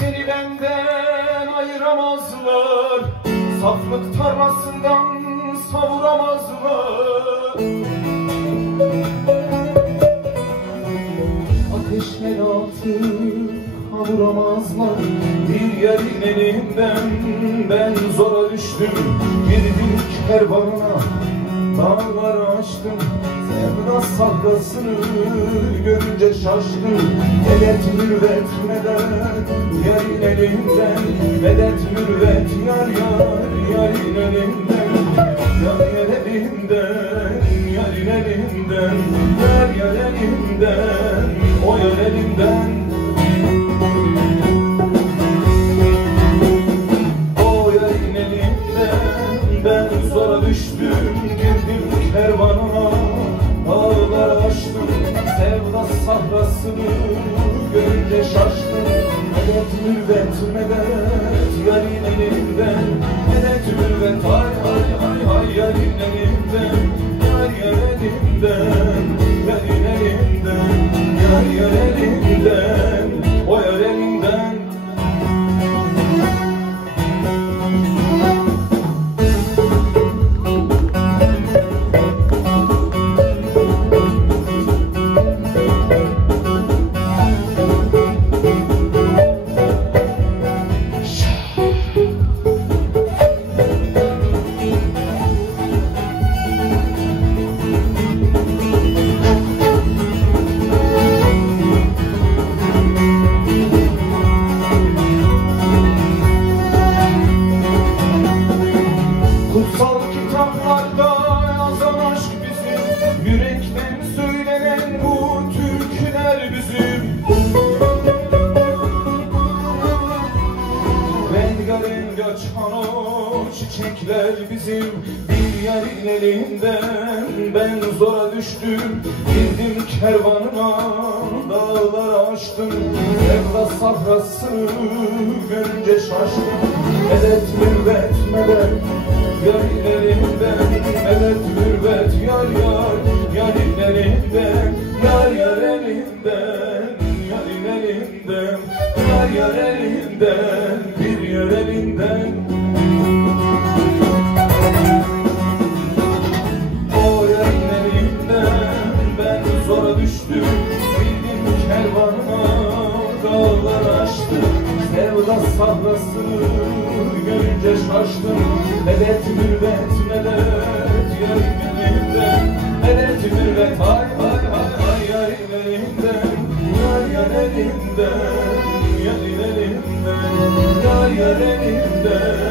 Seni benden ayıramazlar, saflık tarlasından savuramazlar. Ateşler altı kavuramazlar. Bir yerin elinden ben zora düştüm, girdim kervanına, dağları aştım. Sevda sahrasını görünce şaştım. Medet mürvet medet yarın elinden, medet mürvet yar yar yarın elinden, yar yar elinden, yarın elinden, yar yar elinden, o yar elinden. O yarın elinden ben zora düştüm, girdim kervanına, dağlar aştım. Sevda sahrasını görünce şaştım. Medet mürvet medet yarın elinden, medet mürvet hay hay hay hay yarın elinden, yar yar elinden, yarın elinden, yar yar elinden, o yar elinden. Kutsal kitaplarda yazan aşk bizim, yürekten söylenen bu türküler bizim. Rengarenk açan o çiçekler bizim. Bir yarın elinden ben zora düştüm, girdim kervanıma, dağları aştım. Sevda sahrasını görünce şaştım. Medet mürvet medet yarın elinden, medet mürvet yar yar yarın elinden, yar yar elinden, yarın elinden, yar yar elinden, bir yar elinden. O yarın elinden ben zora düştüm, girdim kervanıma, dağlar aştım. Sevda sahrasını görünce şaştım. Medet mürvet medet yarın elinden, medet mürvet hay hay hay hay yarın elinden, yar yar elinden, yarın elinden, yar yar elinden.